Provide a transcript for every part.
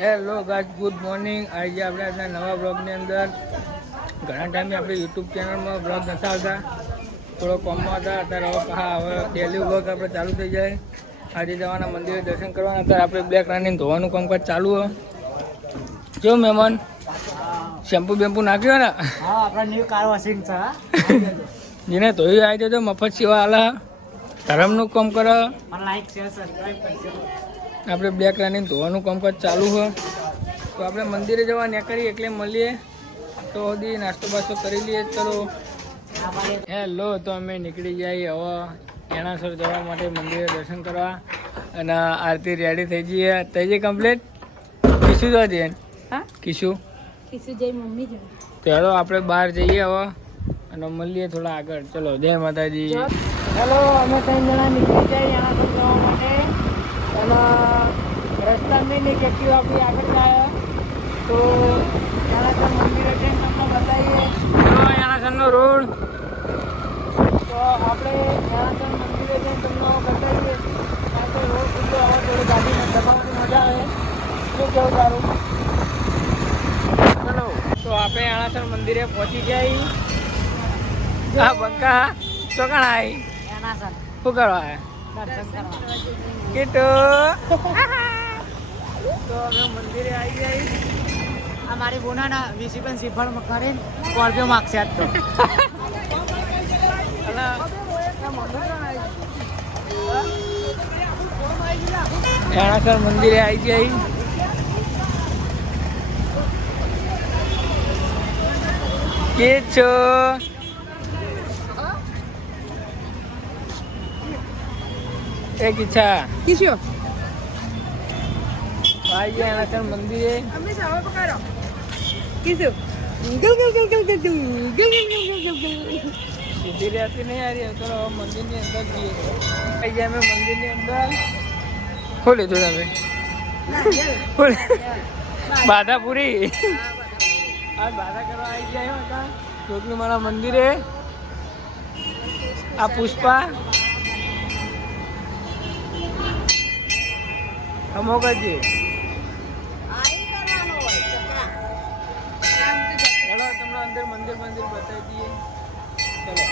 Hello guys, good morning. આજે આપણે આપણા નવા બ્લોગની અંદર ઘણા ટાઈમે આપણે યુટ્યુબ ચેનલમાં બ્લોગ નથી આવતા, થોડો કોમમાં હતા. અત્યારે હવે ડેલી બ્લોગ આપણે ચાલુ થઈ જાય. આજે જવાના મંદિરે દર્શન કરવાના. અત્યારે આપણે બ્લેક રાણીને ધોવાનું કામકાજ ચાલુ હોય. જો મહેમાન શેમ્પુ બેમ્પુ નાખ્યો ને? હા, આપણા ન્યુ કાર વોશિંગ છે. જેને ધોઈ આવી જજો, મફત સેવા આલા, ધર્મનું કામ કરે. લાઈક શેર સબસ્ક્રાઇબ કરજો. આપણે બ્લેક રાણીને ધોવાનું કામકાજ ચાલુ હોય, તો આપણે મંદિરે જવા ન કરીએ એટલે મળીએ. તો સુધી નાસ્તો બાસ્તો કરી લઈએ. ચલો હેલો, તો અમે નીકળી જઈએ હવે એણાસર જવા માટે મંદિરે દર્શન કરવા. અને આરતી રેડી થઈ જઈએ. થઈ જઈએ કમ્પ્લીટ. કિશું જો જઈએ. હા, કિશું જઈ મમ્મી જો. તો હેલો આપણે બહાર જઈએ હવે અને મળીએ થોડા આગળ. ચલો, જય માતાજી. હેલો, અમે 3 જણા નીકળી જઈએ એણાસર જવા માટે. અને રસ્તામાં નહીં કે એક્ટિવ આપણી આગળ જાય તો એણાસર મંદિરે જઈને તમને બતાવીએ. એણાસરનો રોડ. તો આપણે એણાસર મંદિરે જઈને તમને બતાવીએ. કારણ કે રોડ ખુલ્લો આવે, થોડી ગાડીને દબાવવાની મજા આવે. શું કેવું તારું? ચલો, તો આપણે એણાસર મંદિરે પહોંચી જાય. હા બંકા તો કણ આવી એનાસન શું કરવા આવ્યા? દર્શન કરવા. કીટુ તો અમે મંદિરે આવી જાય. આ મારી બોનાના વીસી પણ શ્રીફળ કરીને સ્કોર્પિયો માગશે આજ તો. એણાસર મંદિરે આવી જાય. કે છો એક ઈચ્છા કિશો આવી ગયા એણાસર મંદિરે. અમે સાવા પકારો કિશો ગલ ગલ ગલ ગલ ગલ ગલ ગલ ગલ ગલ. સીધી રહેતી નહીં આ રહી. ચલો હવે મંદિરની અંદર જઈએ. આવી ગયા અમે મંદિરની અંદર. શું લીધું તમે? બાધા પૂરી. આ બાધા કરવા આવી ગયા હતા જોગની મારા મંદિરે. આ પુષ્પા અમોકજી. ચલો તમને અંદર મંદિર બતાવી દઈએ. ચલો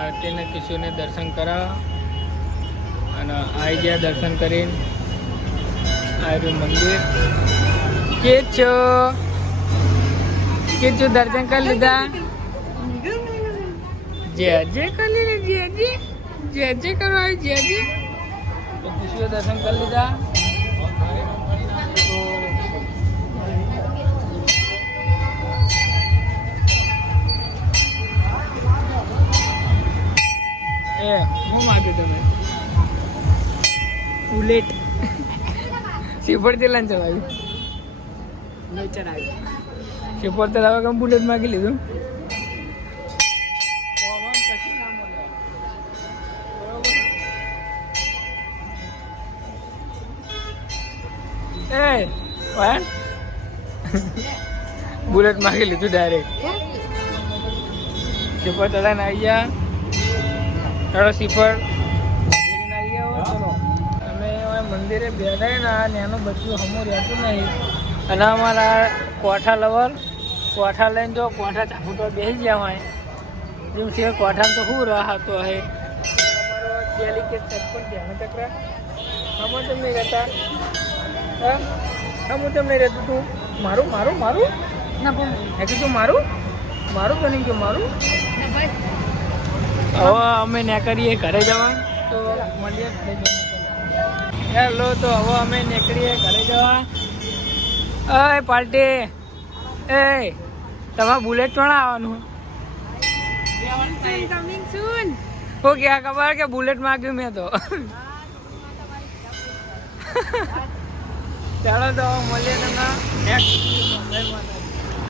આરતીને કિશોરને દર્શન કરાવ અને આવી ગયા. દર્શન કરીને આવ્યું મંદિર. કે છો દર્શન કરી લીધા? જે કરી લીધા. જે કરવા આવી જે તો કિશોરે દર્શન કરી લીધા. શું માગ્યું તમે? બુલેટ. શ્રીફળ ચેલા ચલાવ્યું? શ્રીફળ ચલાવે કે બુલેટ માગી લીધું? બુલેટ માગી લીધું ડાયરેક્ટ. શ્રીફળ ચલાવીને આવી ગયા. ચાલો શ્રીફળ આવી ગયા. ચલો અમે મંદિરે બેઠા ને એનું બધું હમું રહેતું નહીં. અને અમારા કોઠા લવર કોઠા લઈને જો કોઠા ચાકુ તો બેસી ગયા હોય. જેમ છે કોઠામાં તો શું રાહતો હે. અમારો ડેલિકેટ પણ ધ્યાન ચક્ર હમું તેમ નહીં રહેતા. હમું તેમ નહીં રહેતું. તું મારું મારું મારું ના પણ એ કીધું મારું મારું તો નહીં ગયું મારું. હવે અમે નીકળીએ ઘરે જવા. તો મળીએ. હેલો, તો હવે અમે નીકળીએ ઘરે જવા. એ પાર્ટી એ તમારે બુલેટ પણ આવવાનું? કમિંગ સૂન. હું ક્યાં ખબર કે બુલેટ માગ્યું મેં તો. ચાલો તો મળીએ તમને નેક્સ્ટ.